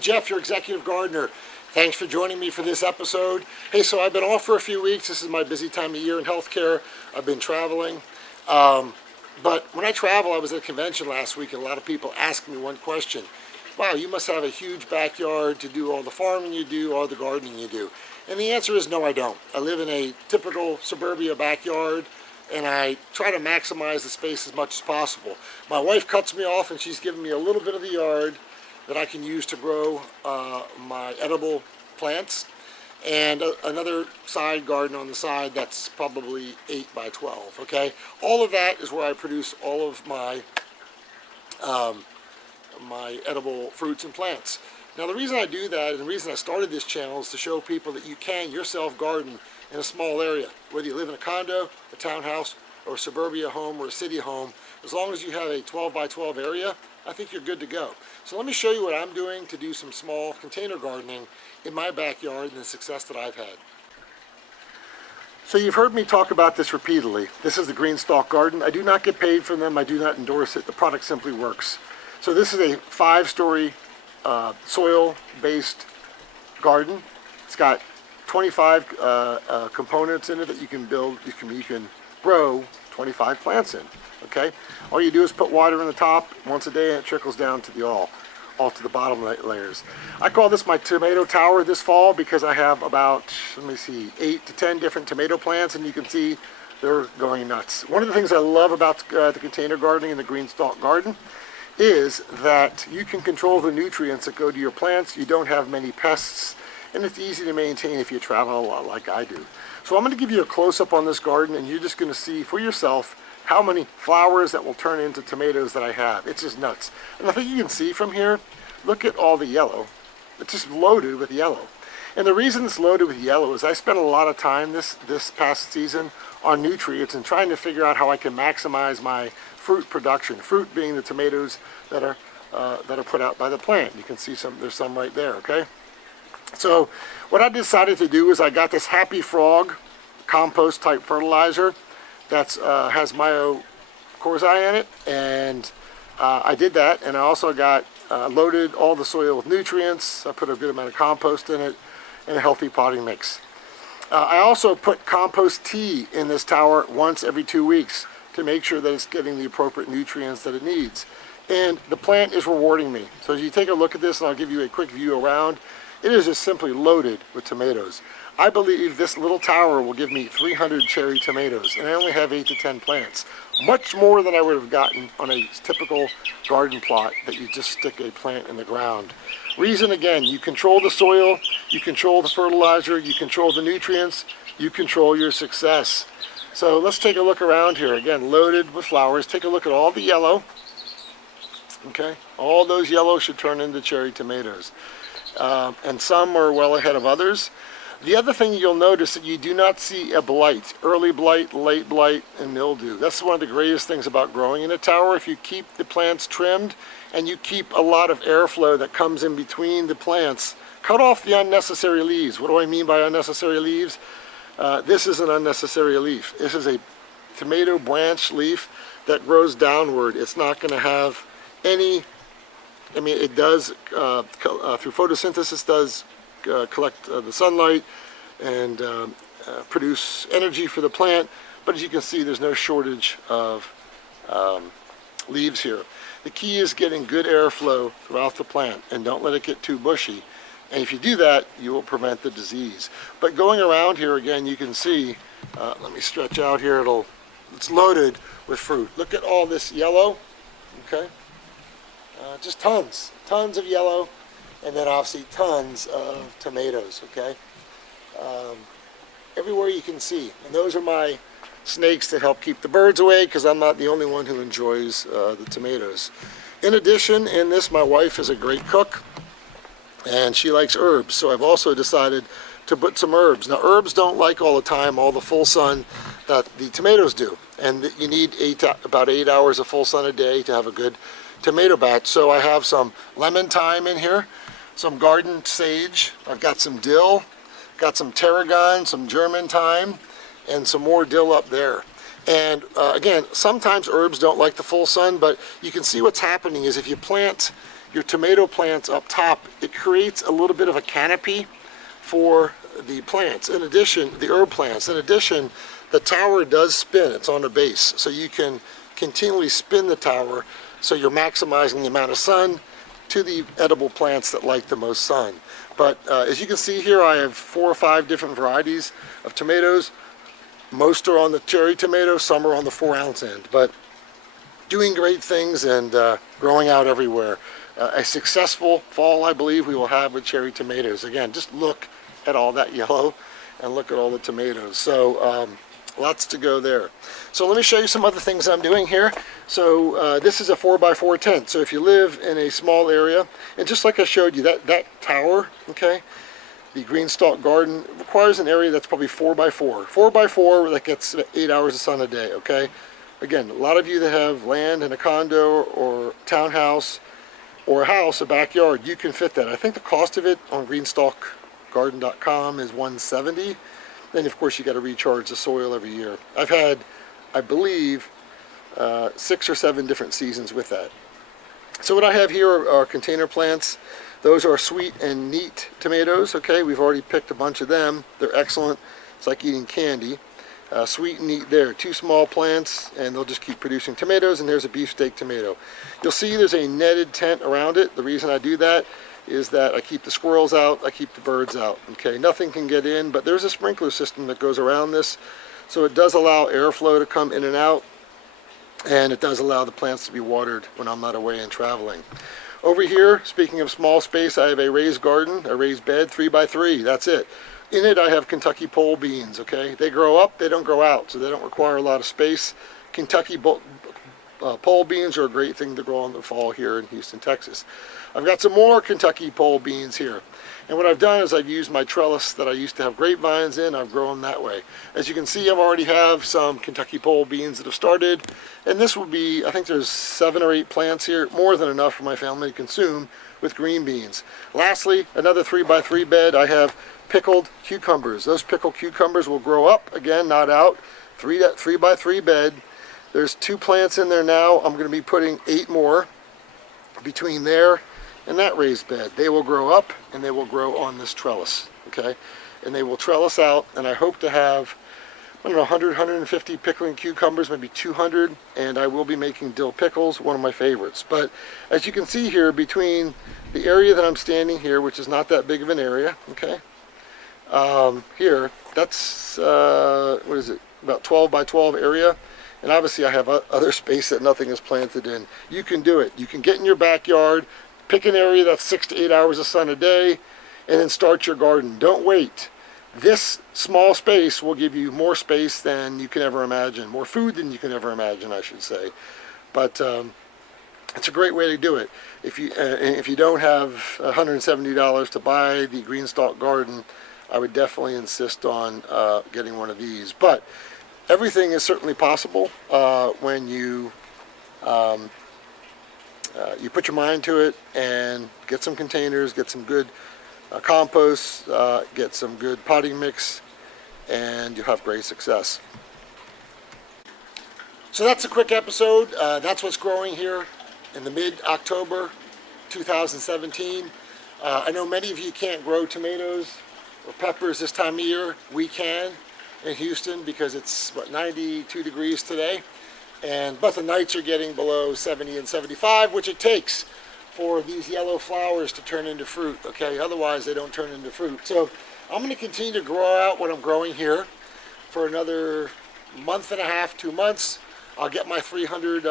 Jeff, your executive gardener. Thanks for joining me for this episode. Hey, so I've been off for a few weeks. This is my busy time of year in healthcare. I've been traveling. But when I travel, I was at a convention last week, and a lot of people asked me one question. Wow, you must have a huge backyard to do all the farming you do, all the gardening you do. And the answer is no, I don't. I live in a typical suburbia backyard, and I try to maximize the space as much as possible. My wife cuts me off, and she's given me a little bit of the yard that I can use to grow my edible plants, and another side garden on the side that's probably 8 by 12, okay? All of that is where I produce all of my my edible fruits and plants. Now the reason I do that, and the reason I started this channel, is to show people that you can yourself garden in a small area, whether you live in a condo, a townhouse, or a suburbia home, or a city home. As long as you have a 12 by 12 area, I think you're good to go. So let me show you what I'm doing to do some small container gardening in my backyard and the success that I've had. So you've heard me talk about this repeatedly. This is the greenstalk garden. I do not get paid for them. I do not endorse it. The product simply works. So this is a 5-story soil-based garden. It's got 25 components in it that you can build. You can grow 25 plants in. Okay, all you do is put water in the top once a day, and it trickles down to all to the bottom layers. I call this my tomato tower this fall because I have about, let me see, 8 to 10 different tomato plants, and you can see they're going nuts. One of the things I love about the container gardening and the greenstalk garden is that you can control the nutrients that go to your plants. You don't have many pests, and it's easy to maintain if you travel a lot like I do. So I'm going to give you a close-up on this garden, and you're just going to see for yourself how many flowers that will turn into tomatoes that I have. It's just nuts. And I think you can see from here, look at all the yellow. It's just loaded with yellow. And the reason it's loaded with yellow is I spent a lot of time this past season on nutrients and trying to figure out how I can maximize my fruit production. Fruit being the tomatoes that are put out by the plant. You can see there's some right there, okay? So what I decided to do is I got this Happy Frog compost type fertilizer that has mycorrhizae in it, and I did that, and I also got loaded all the soil with nutrients. I put a good amount of compost in it and a healthy potting mix. I also put compost tea in this tower once every 2 weeks to make sure that it's getting the appropriate nutrients that it needs. And the plant is rewarding me. So as you take a look at this, and I'll give you a quick view around, it is just simply loaded with tomatoes. I believe this little tower will give me 300 cherry tomatoes, and I only have 8 to 10 plants. Much more than I would have gotten on a typical garden plot that you just stick a plant in the ground. Reason again, you control the soil, you control the fertilizer, you control the nutrients, you control your success. So let's take a look around here. Again, loaded with flowers. Take a look at all the yellow. Okay, all those yellows should turn into cherry tomatoes. And some are well ahead of others. The other thing you'll notice that you do not see a blight, early blight, late blight, and mildew. That's one of the greatest things about growing in a tower. If you keep the plants trimmed and you keep a lot of airflow that comes in between the plants, cut off the unnecessary leaves. What do I mean by unnecessary leaves? This is an unnecessary leaf. This is a tomato branch leaf that grows downward. It's not going to have any, I mean, it does, through photosynthesis, does collect the sunlight and produce energy for the plant, but as you can see, there's no shortage of leaves here. The key is getting good airflow throughout the plant, and don't let it get too bushy, and if you do that, you will prevent the disease. But going around here again, you can see, let me stretch out here, it's loaded with fruit. Look at all this yellow, okay? Just tons of yellow, and then obviously tons of tomatoes, okay? Everywhere you can see. And those are my snakes that help keep the birds away, because I'm not the only one who enjoys the tomatoes. In addition, in this, my wife is a great cook, and she likes herbs, so I've also decided to put some herbs. Now, herbs don't like all the time, all the full sun that the tomatoes do, and you need about 8 hours of full sun a day to have a good tomato batch. So I have some lemon thyme in here, some garden sage, I've got some dill, got some tarragon, some German thyme, and some more dill up there. And again, sometimes herbs don't like the full sun, but you can see what's happening is if you plant your tomato plants up top, it creates a little bit of a canopy for the plants. In addition, the herb plants. In addition, the tower does spin. It's on the base, so you can continually spin the tower, so you're maximizing the amount of sun to the edible plants that like the most sun. But as you can see here, I have 4 or 5 different varieties of tomatoes. Most are on the cherry tomato, some are on the 4-ounce end, but doing great things and growing out everywhere. A successful fall, I believe, we will have with cherry tomatoes. Again, just look at all that yellow and look at all the tomatoes. So lots to go there. So let me show you some other things I'm doing here. So this is a 4x4 tent. So if you live in a small area, and just like I showed you, that tower, okay, the greenstalk garden requires an area that's probably 4x4. 4x4 that gets 8 hours of sun a day, okay? Again, a lot of you that have land in a condo or townhouse or a house, a backyard, you can fit that. I think the cost of it on greenstalkgarden.com is $170. Then of course you got to recharge the soil every year. I've had, I believe, 6 or 7 different seasons with that. So what I have here are container plants. Those are sweet and neat tomatoes, okay? We've already picked a bunch of them. They're excellent. It's like eating candy. Sweet and neat there. 2 small plants, and they'll just keep producing tomatoes, and there's a beefsteak tomato. You'll see there's a netted tent around it. The reason I do that is that I keep the squirrels out, I keep the birds out, okay? Nothing can get in, but there's a sprinkler system that goes around this, so it does allow airflow to come in and out, and it does allow the plants to be watered when I'm not away and traveling. Over here, speaking of small space, I have a raised garden, a raised bed, 3x3, that's it. In it, I have Kentucky pole beans, okay? They grow up, they don't grow out, so they don't require a lot of space. Kentucky pole beans are a great thing to grow in the fall here in Houston, Texas. I've got some more Kentucky pole beans here. And what I've done is I've used my trellis that I used to have grapevines in, I've grown that way. As you can see, I already have some Kentucky pole beans that have started. And this will be, I think there's 7 or 8 plants here, more than enough for my family to consume with green beans. Lastly, another 3x3 bed, I have pickled cucumbers. Those pickled cucumbers will grow up, again, not out. 3x3 bed. There's 2 plants in there now. I'm going to be putting 8 more between there and that raised bed. They will grow up and they will grow on this trellis, okay? And they will trellis out, and I hope to have, I don't know, 100, 150 pickling cucumbers, maybe 200, and I will be making dill pickles, one of my favorites. But as you can see here, between the area that I'm standing here, which is not that big of an area, okay? Here, that's, what is it, about 12 by 12 area. And obviously I have other space that nothing is planted in. You can do it. You can get in your backyard, pick an area that's 6 to 8 hours of sun a day, and then start your garden. Don't wait. This small space will give you more space than you can ever imagine, more food than you can ever imagine, I should say. But it's a great way to do it. If you don't have $170 to buy the greenstalk garden, I would definitely insist on getting one of these. But everything is certainly possible when you put your mind to it and get some containers, get some good compost, get some good potting mix, and you'll have great success. So that's a quick episode. That's what's growing here in the mid-October 2017. I know many of you can't grow tomatoes or peppers this time of year. We can in Houston because it's, what, 92 degrees today. But the nights are getting below 70 and 75, which it takes for these yellow flowers to turn into fruit, okay? Otherwise, they don't turn into fruit. So I'm going to continue to grow out what I'm growing here for another month and a half, 2 months. I'll get my 300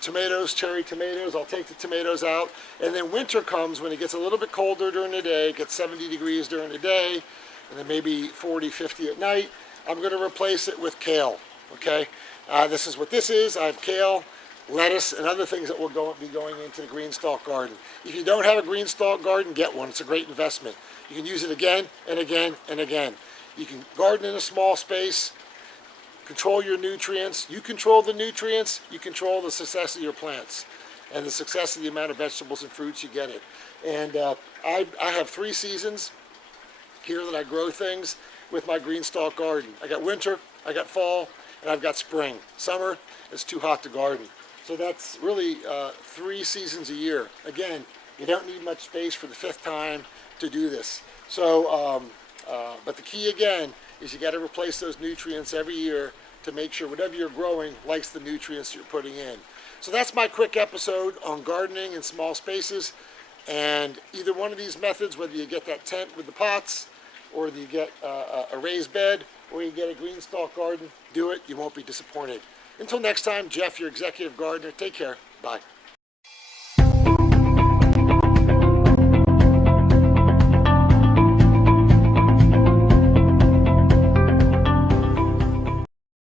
tomatoes, cherry tomatoes. I'll take the tomatoes out. And then winter comes when it gets a little bit colder during the day, it gets 70 degrees during the day, and then maybe 40, 50 at night. I'm going to replace it with kale, okay? This is what this is. I have kale, lettuce, and other things that will be going into the greenstalk garden. If you don't have a greenstalk garden, get one. It's a great investment. You can use it again and again and again. You can garden in a small space, control your nutrients. You control the nutrients, you control the success of your plants and the success of the amount of vegetables and fruits you get it. And I have 3 seasons here that I grow things with my greenstalk garden. I got winter, I got fall, and I've got spring. Summer, it's too hot to garden. So that's really 3 seasons a year. Again, you don't need much space for the 5th time to do this. So, but the key again is you got to replace those nutrients every year to make sure whatever you're growing likes the nutrients you're putting in. So that's my quick episode on gardening in small spaces. And either one of these methods, whether you get that tent with the pots, or you get a raised bed, or you get a greenstalk garden, do it. You won't be disappointed. Until next time, Jeff, your executive gardener. Take care. Bye.